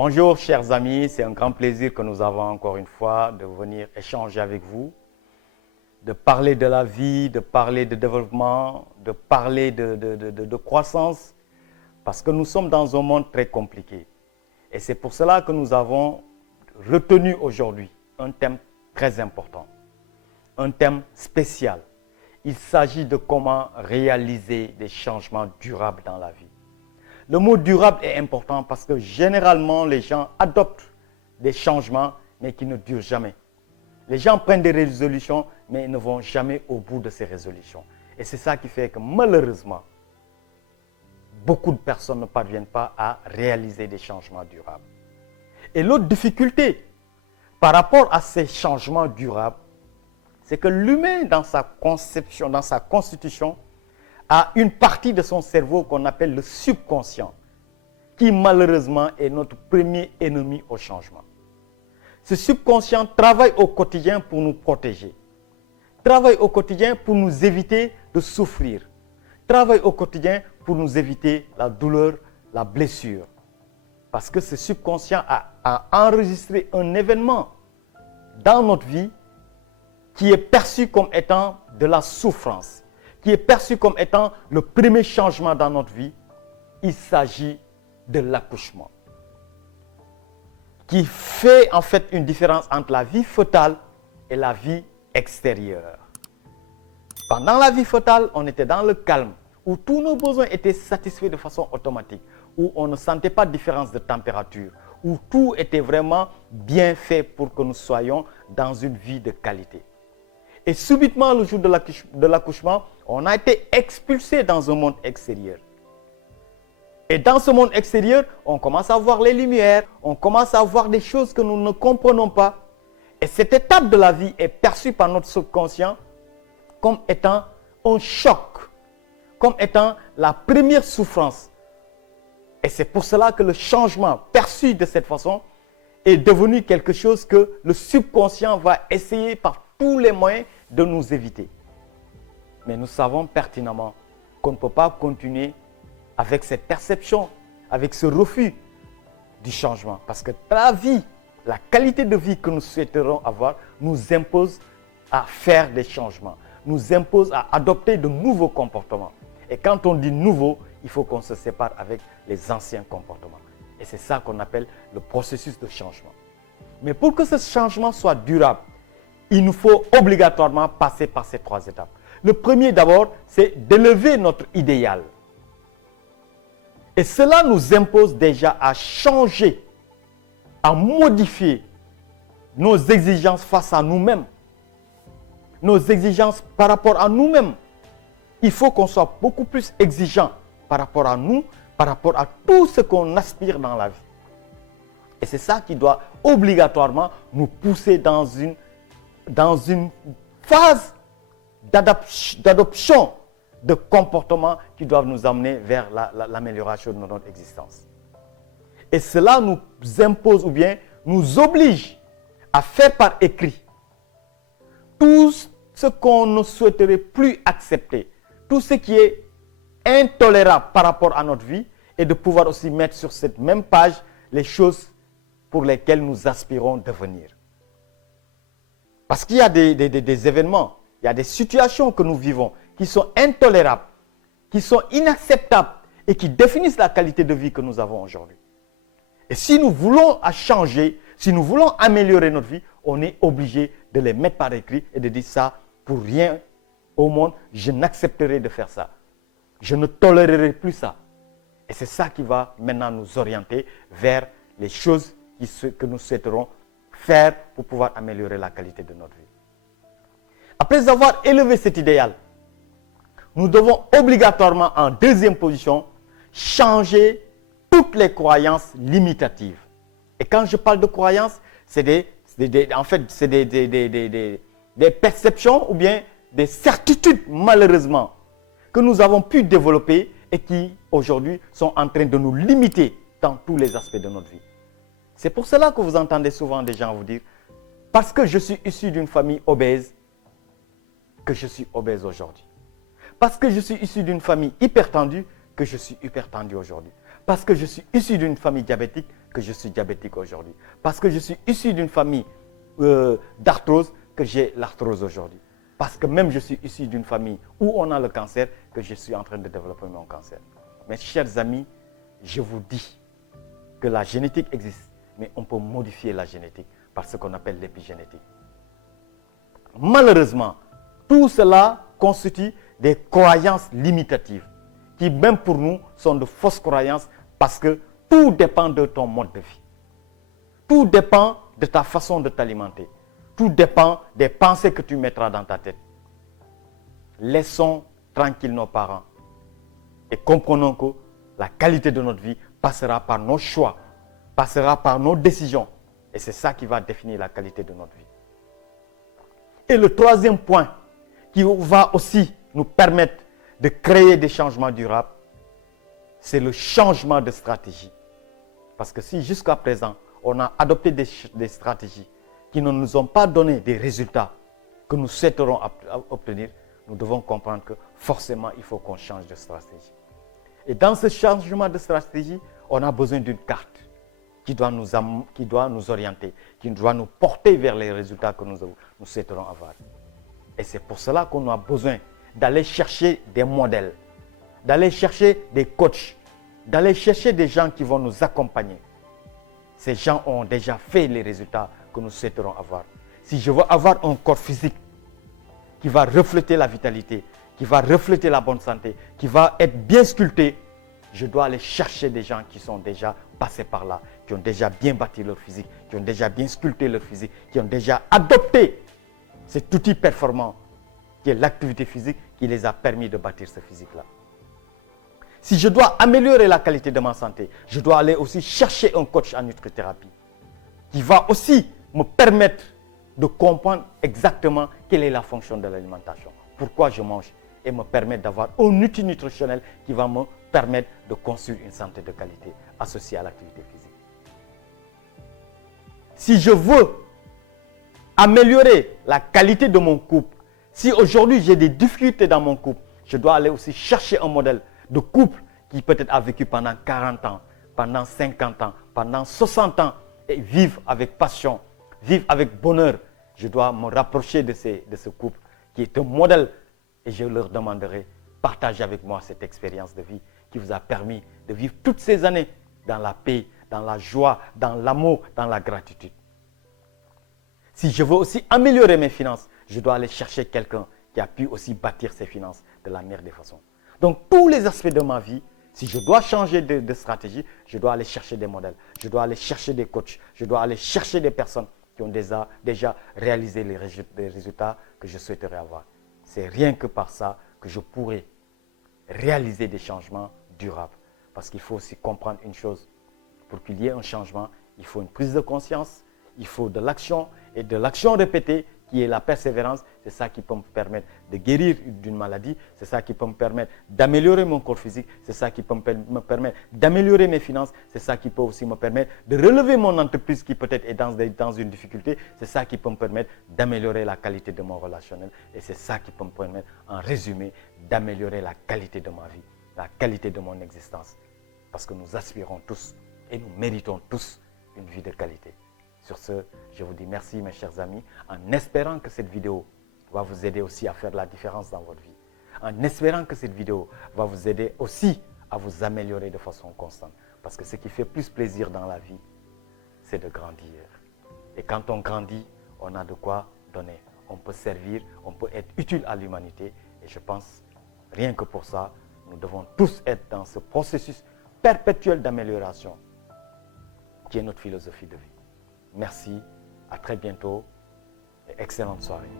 Bonjour chers amis, c'est un grand plaisir que nous avons encore une fois de venir échanger avec vous, de parler de la vie, de parler de développement, de parler de croissance, parce que nous sommes dans un monde très compliqué. Et c'est pour cela que nous avons retenu aujourd'hui un thème très important, un thème spécial. Il s'agit de comment réaliser des changements durables dans la vie. Le mot durable est important parce que généralement, les gens adoptent des changements, mais qui ne durent jamais. Les gens prennent des résolutions, mais ils ne vont jamais au bout de ces résolutions. Et c'est ça qui fait que malheureusement, beaucoup de personnes ne parviennent pas à réaliser des changements durables. Et l'autre difficulté par rapport à ces changements durables, c'est que l'humain, dans sa conception, dans sa constitution, a une partie de son cerveau qu'on appelle le subconscient, qui malheureusement est notre premier ennemi au changement. Ce subconscient travaille au quotidien pour nous protéger, travaille au quotidien pour nous éviter de souffrir, travaille au quotidien pour nous éviter la douleur, la blessure. Parce que ce subconscient a enregistré un événement dans notre vie qui est perçu comme étant de la souffrance, qui est perçu comme étant le premier changement dans notre vie. Il s'agit de l'accouchement, qui fait en fait une différence entre la vie fœtale et la vie extérieure. Pendant la vie fœtale, on était dans le calme, où tous nos besoins étaient satisfaits de façon automatique, où on ne sentait pas de différence de température, où tout était vraiment bien fait pour que nous soyons dans une vie de qualité. Et subitement, le jour de l'accouchement, on a été expulsé dans un monde extérieur. Et dans ce monde extérieur, on commence à voir les lumières, on commence à voir des choses que nous ne comprenons pas. Et cette étape de la vie est perçue par notre subconscient comme étant un choc, comme étant la première souffrance. Et c'est pour cela que le changement perçu de cette façon est devenu quelque chose que le subconscient va essayer par tous les moyens de nous éviter. Mais nous savons pertinemment qu'on ne peut pas continuer avec cette perception, avec ce refus du changement. Parce que la vie, la qualité de vie que nous souhaiterons avoir nous impose à faire des changements, nous impose à adopter de nouveaux comportements. Et quand on dit nouveau, il faut qu'on se sépare avec les anciens comportements. Et c'est ça qu'on appelle le processus de changement. Mais pour que ce changement soit durable, il nous faut obligatoirement passer par ces trois étapes. Le premier d'abord, c'est d'élever notre idéal. Et cela nous impose déjà à changer, à modifier nos exigences face à nous-mêmes, nos exigences par rapport à nous-mêmes. Il faut qu'on soit beaucoup plus exigeant par rapport à nous, par rapport à tout ce qu'on aspire dans la vie. Et c'est ça qui doit obligatoirement nous pousser dans une phase d'adoption de comportements qui doivent nous amener vers l'amélioration de notre existence. Et cela nous impose ou bien nous oblige à faire par écrit tout ce qu'on ne souhaiterait plus accepter, tout ce qui est intolérable par rapport à notre vie, et de pouvoir aussi mettre sur cette même page les choses pour lesquelles nous aspirons devenir. Parce qu'il y a des événements, il y a des situations que nous vivons qui sont intolérables, qui sont inacceptables et qui définissent la qualité de vie que nous avons aujourd'hui. Et si nous voulons changer, si nous voulons améliorer notre vie, on est obligé de les mettre par écrit et de dire ça, pour rien au monde, je n'accepterai de faire ça. Je ne tolérerai plus ça. Et c'est ça qui va maintenant nous orienter vers les choses que nous souhaiterons faire pour pouvoir améliorer la qualité de notre vie. Après avoir élevé cet idéal, nous devons obligatoirement, en deuxième position, changer toutes les croyances limitatives. Et quand je parle de croyances, c'est des perceptions ou bien des certitudes, malheureusement, que nous avons pu développer et qui, aujourd'hui, sont en train de nous limiter dans tous les aspects de notre vie. C'est pour cela que vous entendez souvent des gens vous dire « Parce que je suis issu d'une famille obèse, que je suis obèse aujourd'hui. Parce que je suis issu d'une famille hypertendue, que je suis hypertendu aujourd'hui. Parce que je suis issu d'une famille diabétique, que je suis diabétique aujourd'hui. Parce que je suis issu d'une famille d'arthrose que j'ai l'arthrose aujourd'hui. Parce que même je suis issu d'une famille où on a le cancer que je suis en train de développer mon cancer. Mes chers amis, je vous dis que la génétique existe, mais on peut modifier la génétique par ce qu'on appelle l'épigénétique. Malheureusement, tout cela constitue des croyances limitatives qui, même pour nous, sont de fausses croyances parce que tout dépend de ton mode de vie. Tout dépend de ta façon de t'alimenter. Tout dépend des pensées que tu mettras dans ta tête. Laissons tranquilles nos parents et comprenons que la qualité de notre vie passera par nos choix, passera par nos décisions. Et c'est ça qui va définir la qualité de notre vie. Et le troisième point qui va aussi nous permettre de créer des changements durables, c'est le changement de stratégie. Parce que si jusqu'à présent, on a adopté des stratégies qui ne nous ont pas donné des résultats que nous souhaiterons obtenir, nous devons comprendre que forcément, il faut qu'on change de stratégie. Et dans ce changement de stratégie, on a besoin d'une carte qui doit nous orienter, qui doit nous porter vers les résultats que nous souhaiterons avoir. Et c'est pour cela qu'on a besoin d'aller chercher des modèles, d'aller chercher des coachs, d'aller chercher des gens qui vont nous accompagner. Ces gens ont déjà fait les résultats que nous souhaiterons avoir. Si je veux avoir un corps physique qui va refléter la vitalité, qui va refléter la bonne santé, qui va être bien sculpté, je dois aller chercher des gens qui sont déjà passés par là, qui ont déjà bien bâti leur physique, qui ont déjà bien sculpté leur physique, qui ont déjà adopté cet outil performant qui est l'activité physique qui les a permis de bâtir ce physique-là. Si je dois améliorer la qualité de ma santé, je dois aller aussi chercher un coach en nutrithérapie qui va aussi me permettre de comprendre exactement quelle est la fonction de l'alimentation, pourquoi je mange et me permettre d'avoir un outil nutritionnel qui va me permettre de construire une santé de qualité associée à l'activité physique. Si je veux améliorer la qualité de mon couple, si aujourd'hui j'ai des difficultés dans mon couple, je dois aller aussi chercher un modèle de couple qui peut-être a vécu pendant 40 ans, pendant 50 ans, pendant 60 ans et vivre avec passion, vivre avec bonheur. Je dois me rapprocher de ce couple qui est un modèle et je leur demanderai, partagez avec moi cette expérience de vie qui vous a permis de vivre toutes ces années dans la paix, dans la joie, dans l'amour, dans la gratitude. Si je veux aussi améliorer mes finances, je dois aller chercher quelqu'un qui a pu aussi bâtir ses finances de la meilleure des façons. Donc, tous les aspects de ma vie, si je dois changer de stratégie, je dois aller chercher des modèles, je dois aller chercher des coachs, je dois aller chercher des personnes qui ont déjà réalisé les résultats que je souhaiterais avoir. C'est rien que par ça que je pourrais réaliser des changements durables. Parce qu'il faut aussi comprendre une chose. Pour qu'il y ait un changement, il faut une prise de conscience, il faut de l'action et de l'action répétée qui est la persévérance. C'est ça qui peut me permettre de guérir d'une maladie. C'est ça qui peut me permettre d'améliorer mon corps physique. C'est ça qui peut me permettre d'améliorer mes finances. C'est ça qui peut aussi me permettre de relever mon entreprise qui peut-être est dans une difficulté. C'est ça qui peut me permettre d'améliorer la qualité de mon relationnel. Et c'est ça qui peut me permettre, en résumé, d'améliorer la qualité de ma vie, la qualité de mon existence. Parce que nous aspirons tous et nous méritons tous une vie de qualité. Sur ce, je vous dis merci mes chers amis, en espérant que cette vidéo va vous aider aussi à faire la différence dans votre vie. En espérant que cette vidéo va vous aider aussi à vous améliorer de façon constante. Parce que ce qui fait plus plaisir dans la vie, c'est de grandir. Et quand on grandit, on a de quoi donner. On peut servir, on peut être utile à l'humanité. Et je pense, rien que pour ça, nous devons tous être dans ce processus perpétuel d'amélioration qui est notre philosophie de vie. Merci, à très bientôt et excellente soirée.